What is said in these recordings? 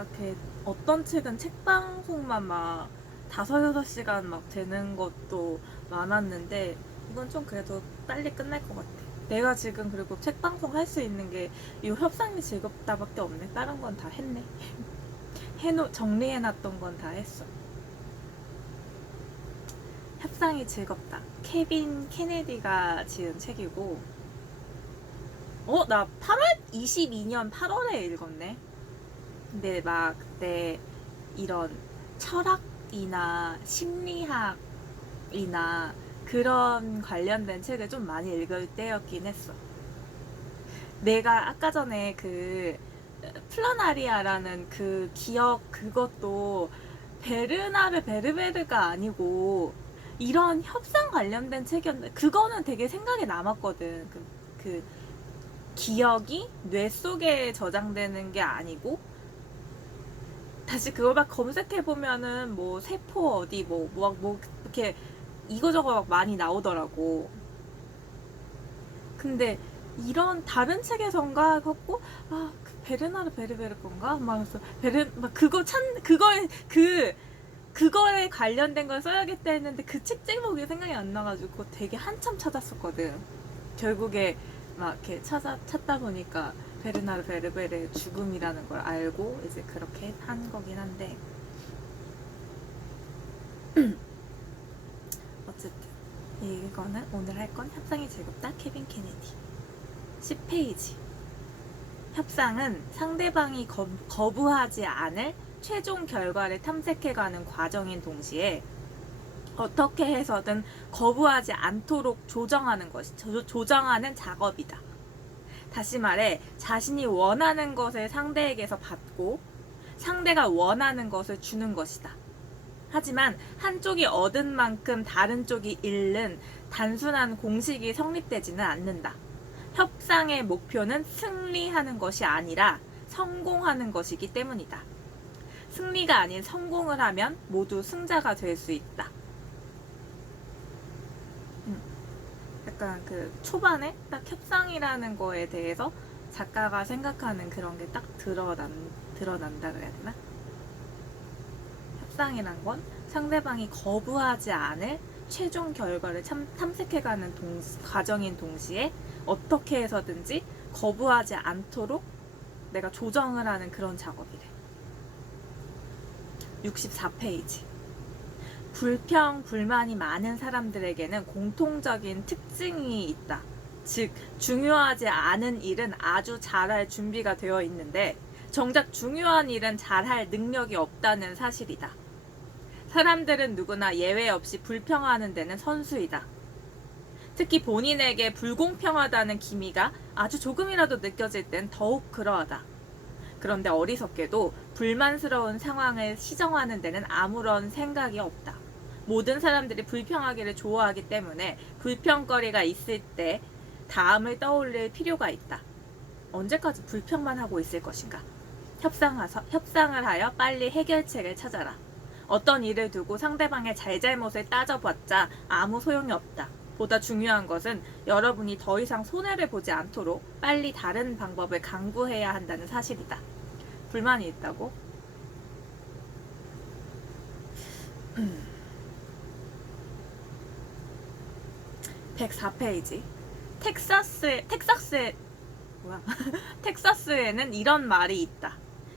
막 이렇게 어떤 책은 책방송만 막 5-6시간 막 되는 것도 많았는데 이건 좀 그래도 빨리 끝날 것 같아. 내가 지금 그리고 책방송 할 수 있는 게 이 협상이 즐겁다밖에 없네. 다른 건 다 했네. 정리해놨던 건 다 했어. 협상이 즐겁다. 케빈 케네디가 지은 책이고, 나 22년 8월에 읽었네. 근데 막 그때 이런 철학이나 심리학이나 그런 관련된 책을 좀 많이 읽을 때였긴 했어. 내가 아까 전에 그 플러나리아라는 그 기억 그것도 베르나르 베르베르가 아니고 이런 협상 관련된 책이었는데 그거는 되게 생각에 남았거든. 그 기억이 뇌 속에 저장되는 게 아니고 다시 그걸 막 검색해보면은 뭐 세포 어디 뭐 이렇게 이거저거 막 많이 나오더라고. 근데 이런 다른 책에선가 갖고 그 베르나르 베르베르 건가? 막서 막 그거에 관련된 걸 써야겠다 했는데 그 책 제목이 생각이 안 나가지고 그거 되게 한참 찾았었거든. 결국에 막 이렇게 찾다 보니까 베르나르 베르베르의 죽음이라는 걸 알고 이제 그렇게 한 거긴 한데 어쨌든 이거는 오늘 할 건 협상이 즐겁다 케빈 케네디. 10페이지. 협상은 상대방이 거부하지 않을 최종 결과를 탐색해가는 과정인 동시에 어떻게 해서든 거부하지 않도록 조정하는 작업이다. 다시 말해 자신이 원하는 것을 상대에게서 받고 상대가 원하는 것을 주는 것이다. 하지만 한쪽이 얻은 만큼 다른 쪽이 잃는 단순한 공식이 성립되지는 않는다. 협상의 목표는 승리하는 것이 아니라 성공하는 것이기 때문이다. 승리가 아닌 성공을 하면 모두 승자가 될 수 있다. 약간 그 초반에 딱 협상이라는 거에 대해서 작가가 생각하는 그런 게 딱 드러난다 그래야 되나? 협상이란 건 상대방이 거부하지 않을 최종 결과를 탐색해가는 과정인 동시에 어떻게 해서든지 거부하지 않도록 내가 조정을 하는 그런 작업이래. 64페이지. 불평, 불만이 많은 사람들에게는 공통적인 특징이 있다. 즉, 중요하지 않은 일은 아주 잘할 준비가 되어 있는데 정작 중요한 일은 잘할 능력이 없다는 사실이다. 사람들은 누구나 예외 없이 불평하는 데는 선수이다. 특히 본인에게 불공평하다는 기미가 아주 조금이라도 느껴질 땐 더욱 그러하다. 그런데 어리석게도 불만스러운 상황을 시정하는 데는 아무런 생각이 없다. 모든 사람들이 불평하기를 좋아하기 때문에 불평거리가 있을 때 다음을 떠올릴 필요가 있다. 언제까지 불평만 하고 있을 것인가? 협상을 하여 빨리 해결책을 찾아라. 어떤 일을 두고 상대방의 잘잘못을 따져봤자 아무 소용이 없다. 보다 중요한 것은 여러분이 더 이상 손해를 보지 않도록 빨리 다른 방법을 강구해야 한다는 사실이다. 불만이 있다고? 104페이지. 텍사스에는 이런 말이 있다.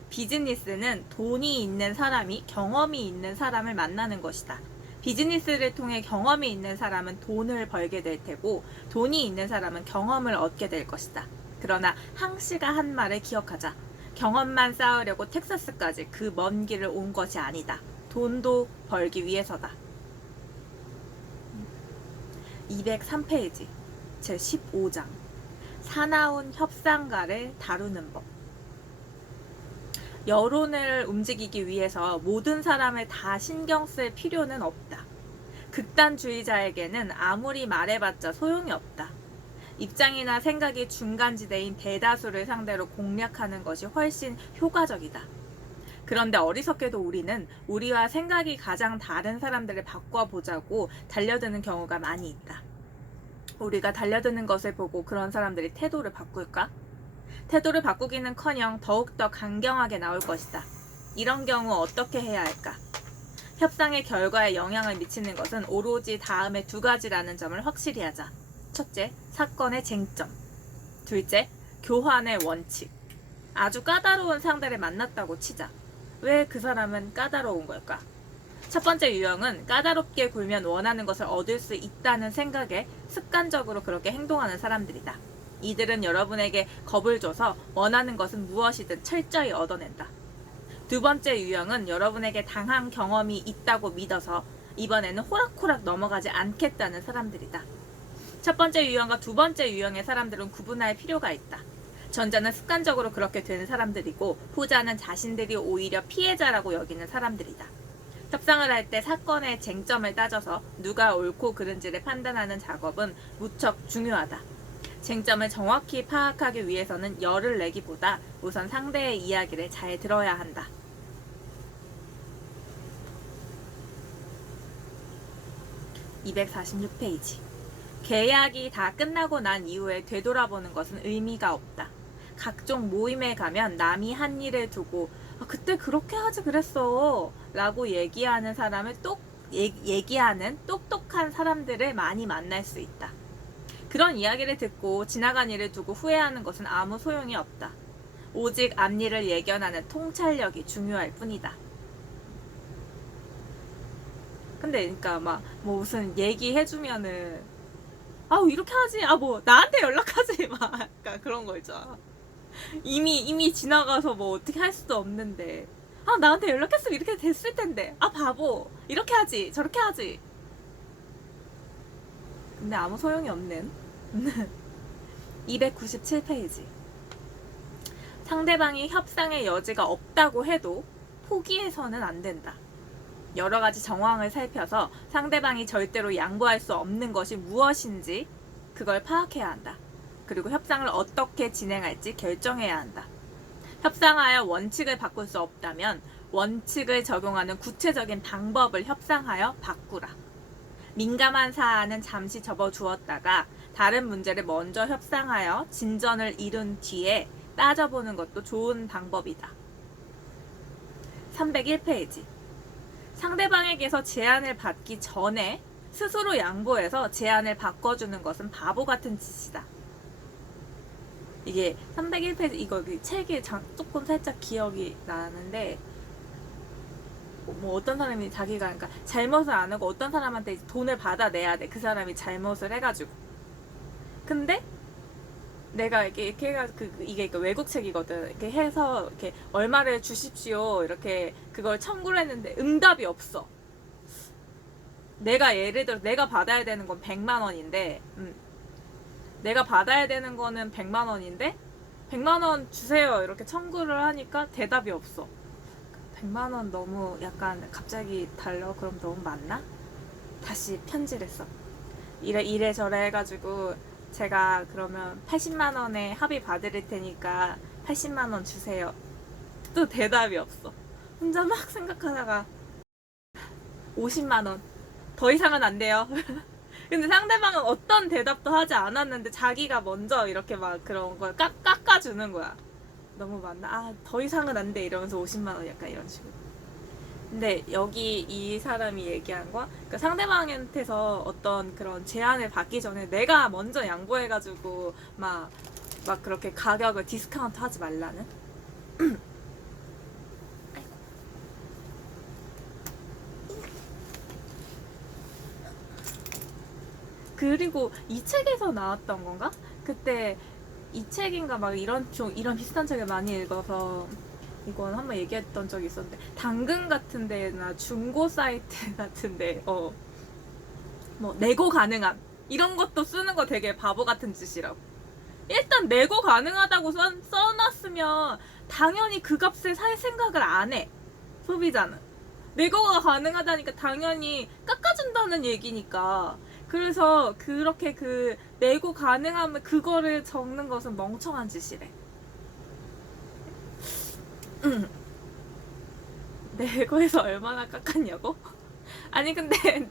비즈니스는 돈이 있는 사람이 경험이 있는 사람을 만나는 것이다. 비즈니스를 통해 경험이 있는 사람은 돈을 벌게 될 테고 돈이 있는 사람은 경험을 얻게 될 것이다. 그러나 항씨가 한 말을 기억하자. 경험만 쌓으려고 텍사스까지 그 먼 길을 온 것이 아니다. 돈도 벌기 위해서다. 203페이지 제15장 사나운 협상가를 다루는 법. 여론을 움직이기 위해서 모든 사람을 다 신경 쓸 필요는 없다. 극단주의자에게는 아무리 말해봤자 소용이 없다. 입장이나 생각이 중간지대인 대다수를 상대로 공략하는 것이 훨씬 효과적이다. 그런데 어리석게도 우리는 우리와 생각이 가장 다른 사람들을 바꿔보자고 달려드는 경우가 많이 있다. 우리가 달려드는 것을 보고 그런 사람들이 태도를 바꿀까? 태도를 바꾸기는커녕 더욱더 강경하게 나올 것이다. 이런 경우 어떻게 해야 할까? 협상의 결과에 영향을 미치는 것은 오로지 다음의 두 가지라는 점을 확실히 하자. 첫째, 사건의 쟁점. 둘째, 교환의 원칙. 아주 까다로운 상대를 만났다고 치자. 왜 그 사람은 까다로운 걸까? 첫 번째 유형은 까다롭게 굴면 원하는 것을 얻을 수 있다는 생각에 습관적으로 그렇게 행동하는 사람들이다. 이들은 여러분에게 겁을 줘서 원하는 것은 무엇이든 철저히 얻어낸다. 두 번째 유형은 여러분에게 당한 경험이 있다고 믿어서 이번에는 호락호락 넘어가지 않겠다는 사람들이다. 첫 번째 유형과 두 번째 유형의 사람들은 구분할 필요가 있다. 전자는 습관적으로 그렇게 되는 사람들이고 후자는 자신들이 오히려 피해자라고 여기는 사람들이다. 협상을 할 때 사건의 쟁점을 따져서 누가 옳고 그른지를 판단하는 작업은 무척 중요하다. 쟁점을 정확히 파악하기 위해서는 열을 내기보다 우선 상대의 이야기를 잘 들어야 한다. 246페이지. 계약이 다 끝나고 난 이후에 되돌아보는 것은 의미가 없다. 각종 모임에 가면 남이 한 일을 두고 그때 그렇게 하지 그랬어 라고 얘기하는 얘기하는 똑똑한 사람들을 많이 만날 수 있다. 그런 이야기를 듣고 지나간 일을 두고 후회하는 것은 아무 소용이 없다. 오직 앞일을 예견하는 통찰력이 중요할 뿐이다. 근데 그러니까 뭐 무슨 얘기해주면은 이렇게 하지 뭐 나한테 연락하지 약간 그런 거 있잖아. 이미 지나가서 뭐 어떻게 할 수도 없는데 나한테 연락했으면 이렇게 됐을 텐데 바보 이렇게 하지 저렇게 하지. 근데 아무 소용이 없는 297페이지. 상대방이 협상의 여지가 없다고 해도 포기해서는 안 된다. 여러 가지 정황을 살펴서 상대방이 절대로 양보할 수 없는 것이 무엇인지 그걸 파악해야 한다. 그리고 협상을 어떻게 진행할지 결정해야 한다. 협상하여 원칙을 바꿀 수 없다면 원칙을 적용하는 구체적인 방법을 협상하여 바꾸라. 민감한 사안은 잠시 접어두었다가 다른 문제를 먼저 협상하여 진전을 이룬 뒤에 따져보는 것도 좋은 방법이다. 301페이지. 상대방에게서 제안을 받기 전에 스스로 양보해서 제안을 바꿔주는 것은 바보 같은 짓이다. 이게 301페이지 이거 책이 조금 살짝 기억이 나는데 뭐 어떤 사람이 자기가 그러니까 잘못을 안 하고 어떤 사람한테 돈을 받아내야 돼. 그 사람이 잘못을 해가지고. 근데 내가 이렇게 해가지고 이게 외국 책이거든. 이렇게 해서 이렇게 얼마를 주십시오. 이렇게 그걸 청구를 했는데 응답이 없어. 내가 예를 들어 내가 받아야 되는 건 100만 원인데 내가 받아야 되는 거는 100만 원인데 100만 원 주세요. 이렇게 청구를 하니까 대답이 없어. 100만 원 너무 약간 갑자기 달러 그럼 너무 많나? 다시 편지를 써. 이래저래 해가지고 제가 그러면 80만 원에 합의 받을 테니까 80만 원 주세요. 또 대답이 없어. 혼자 막 생각하다가 50만 원. 더 이상은 안 돼요. 근데 상대방은 어떤 대답도 하지 않았는데 자기가 먼저 이렇게 막 그런 걸 깎아주는 거야. 너무 많나? 더 이상은 안 돼. 이러면서 50만 원 약간 이런 식으로. 근데 여기 이 사람이 얘기한 거, 그러니까 상대방한테서 어떤 그런 제안을 받기 전에 내가 먼저 양보해가지고 막 그렇게 가격을 디스카운트 하지 말라는? 그리고 이 책에서 나왔던 건가? 그때 이 책인가 이런 비슷한 책을 많이 읽어서 이건 한번 얘기했던 적이 있었는데 당근 같은 데나 중고 사이트 같은 데 뭐 내고 가능함 이런 것도 쓰는 거 되게 바보 같은 짓이라고. 일단 내고 가능하다고 써놨으면 당연히 그 값에 살 생각을 안 해. 소비자는 내고가 가능하다니까 당연히 깎아준다는 얘기니까. 그래서 그렇게 내고 가능하면 그거를 적는 것은 멍청한 짓이래. 내고에서 얼마나 깎았냐고? 아니 근데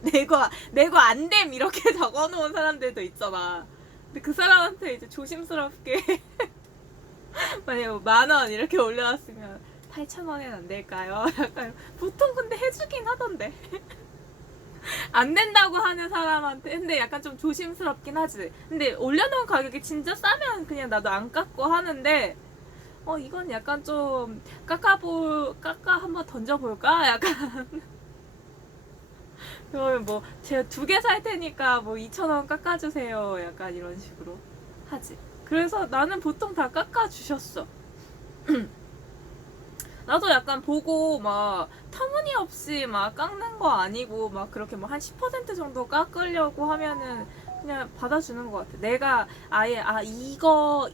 내고 안 됨 이렇게 적어놓은 사람들도 있잖아. 근데 그 사람한테 이제 조심스럽게 만약에 10,000원 이렇게 올려놨으면 8,000원엔 안 될까요? 약간 보통 근데 해주긴 하던데. 안 된다고 하는 사람한테 근데 약간 좀 조심스럽긴 하지. 근데 올려놓은 가격이 진짜 싸면 그냥 나도 안 깎고 하는데 이건 약간 좀 깎아 한번 던져볼까? 약간 그러면 뭐 제가 2개 살 테니까 뭐 2,000원 깎아주세요. 약간 이런 식으로 하지. 그래서 나는 보통 다 깎아주셨어. 나도 약간 보고 막 터무니없이 막 깎는 거 아니고 막 그렇게 뭐 한 10% 정도 깎으려고 하면은 그냥 받아주는 것 같아. 내가 아예 이거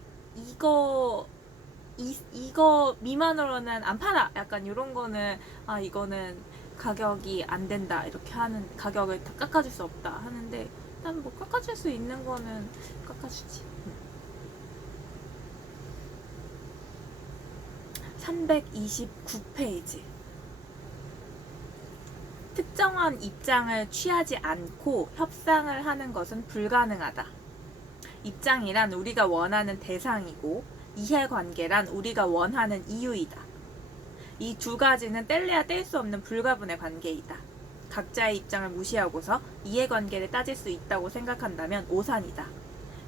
미만으로는 안 팔아. 약간 이런 거는 이거는 가격이 안 된다. 이렇게 하는 가격을 다 깎아줄 수 없다 하는데 난 뭐 깎아줄 수 있는 거는 깎아주지. 329페이지. 특정한 입장을 취하지 않고 협상을 하는 것은 불가능하다. 입장이란 우리가 원하는 대상이고 이해관계란 우리가 원하는 이유이다. 이 두 가지는 뗄래야 뗄 수 없는 불가분의 관계이다. 각자의 입장을 무시하고서 이해관계를 따질 수 있다고 생각한다면 오산이다.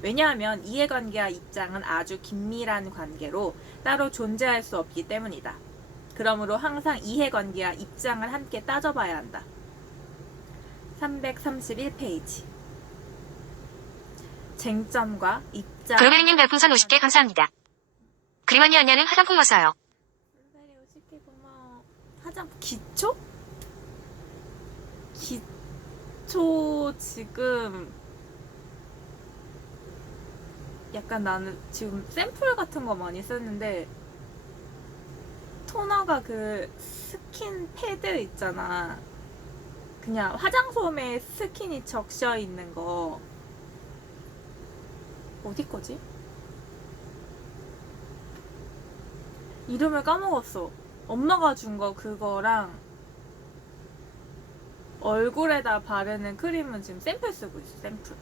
왜냐하면 이해관계와 입장은 아주 긴밀한 관계로 따로 존재할 수 없기 때문이다. 그러므로 항상 이해관계와 입장을 함께 따져봐야 한다. 331페이지. 쟁점과 입장. 블루베리님 별풍선 50개 감사합니다. 그림 언니 언니는 화장품 뭐 써요? 블루베리 50개 고마워. 화장품 기초? 기초 지금 약간 나는 지금 샘플 같은 거 많이 쓰는데 토너가 그 스킨 패드 있잖아. 그냥 화장솜에 스킨이 적셔 있는 거. 어디 거지? 이름을 까먹었어. 엄마가 준 거 그거랑 얼굴에다 바르는 크림은 지금 샘플 쓰고 있어. 샘플.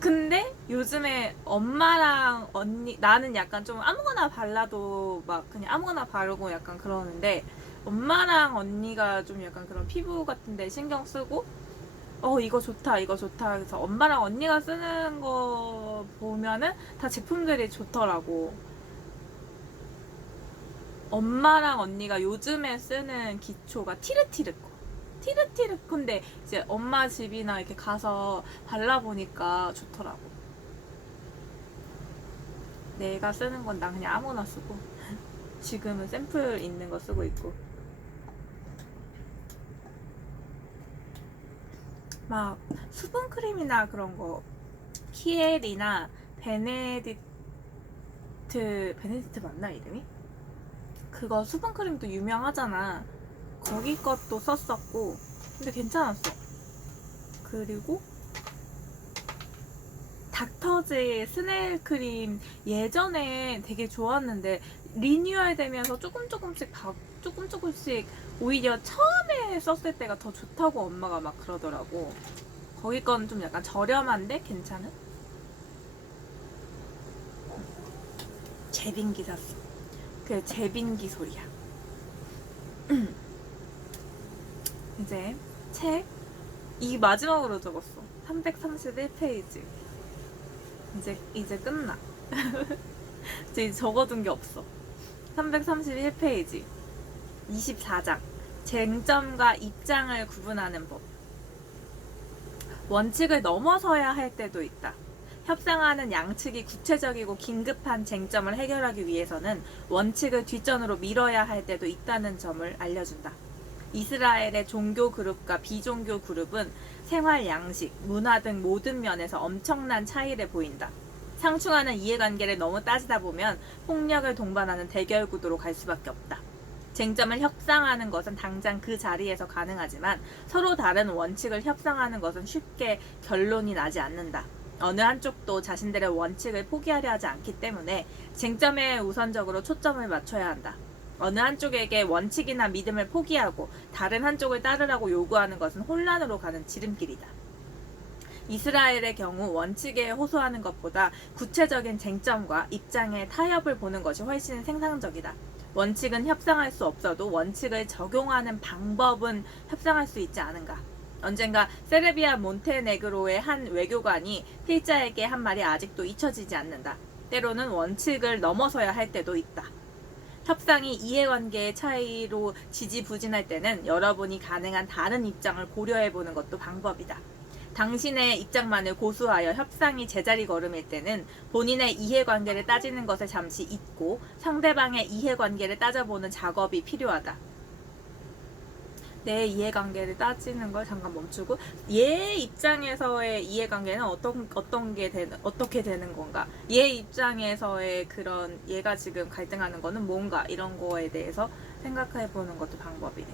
근데 요즘에 엄마랑 언니, 나는 약간 좀 아무거나 발라도 막 그냥 아무거나 바르고 약간 그러는데 엄마랑 언니가 좀 약간 그런 피부 같은데 신경 쓰고 이거 좋다 이거 좋다 그래서 엄마랑 언니가 쓰는 거 보면은 다 제품들이 좋더라고. 엄마랑 언니가 요즘에 쓰는 기초가 티르티르인데 이제 엄마 집이나 이렇게 가서 발라보니까 좋더라고. 내가 쓰는 건 나 그냥 아무나 쓰고 지금은 샘플 있는 거 쓰고 있고. 막 수분크림이나 그런 거 키엘이나 베네디트 맞나 이름이? 그거 수분크림도 유명하잖아. 거기 것도 썼었고 근데 괜찮았어. 그리고 닥터제의 스네일 크림 예전에 되게 좋았는데 리뉴얼 되면서 조금씩 오히려 처음에 썼을 때가 더 좋다고 엄마가 막 그러더라고. 거기 건 좀 약간 저렴한데 괜찮은? 제빙기 샀어. 그게 제빙기 소리야. 이제 책 이 마지막으로 적었어. 331페이지. 이제 끝나. 이제 적어둔 게 없어. 331페이지. 24장. 쟁점과 입장을 구분하는 법. 원칙을 넘어서야 할 때도 있다. 협상하는 양측이 구체적이고 긴급한 쟁점을 해결하기 위해서는 원칙을 뒷전으로 밀어야 할 때도 있다는 점을 알려준다. 이스라엘의 종교 그룹과 비종교 그룹은 생활 양식, 문화 등 모든 면에서 엄청난 차이를 보인다. 상충하는 이해관계를 너무 따지다 보면 폭력을 동반하는 대결 구도로 갈 수밖에 없다. 쟁점을 협상하는 것은 당장 그 자리에서 가능하지만 서로 다른 원칙을 협상하는 것은 쉽게 결론이 나지 않는다. 어느 한쪽도 자신들의 원칙을 포기하려 하지 않기 때문에 쟁점에 우선적으로 초점을 맞춰야 한다. 어느 한쪽에게 원칙이나 믿음을 포기하고 다른 한쪽을 따르라고 요구하는 것은 혼란으로 가는 지름길이다. 이스라엘의 경우 원칙에 호소하는 것보다 구체적인 쟁점과 입장의 타협을 보는 것이 훨씬 생산적이다. 원칙은 협상할 수 없어도 원칙을 적용하는 방법은 협상할 수 있지 않은가. 언젠가 세르비아 몬테네그로의 한 외교관이 필자에게 한 말이 아직도 잊혀지지 않는다. 때로는 원칙을 넘어서야 할 때도 있다. 협상이 이해관계의 차이로 지지부진할 때는 여러분이 가능한 다른 입장을 고려해보는 것도 방법이다. 당신의 입장만을 고수하여 협상이 제자리 걸음일 때는 본인의 이해관계를 따지는 것을 잠시 잊고 상대방의 이해관계를 따져보는 작업이 필요하다. 내 이해관계를 따지는 걸 잠깐 멈추고 얘 입장에서의 이해관계는 어떻게 되는 건가? 얘 입장에서의 그런 얘가 지금 갈등하는 거는 뭔가? 이런 거에 대해서 생각해 보는 것도 방법이네.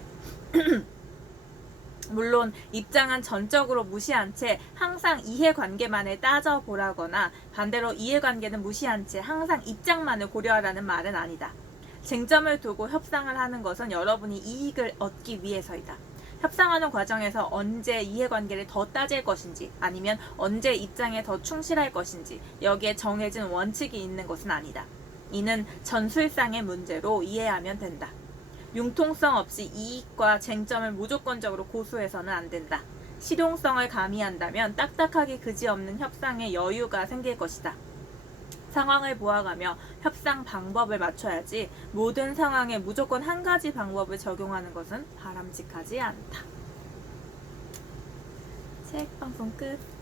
물론 입장은 전적으로 무시한 채 항상 이해관계만을 따져보라거나 반대로 이해관계는 무시한 채 항상 입장만을 고려하라는 말은 아니다. 쟁점을 두고 협상을 하는 것은 여러분이 이익을 얻기 위해서이다. 협상하는 과정에서 언제 이해관계를 더 따질 것인지 아니면 언제 입장에 더 충실할 것인지 여기에 정해진 원칙이 있는 것은 아니다. 이는 전술상의 문제로 이해하면 된다. 융통성 없이 이익과 쟁점을 무조건적으로 고수해서는 안 된다. 실용성을 가미한다면 딱딱하기 그지없는 협상의 여유가 생길 것이다. 상황을 보아가며 협상 방법을 맞춰야지 모든 상황에 무조건 한 가지 방법을 적용하는 것은 바람직하지 않다. 책 방송 끝.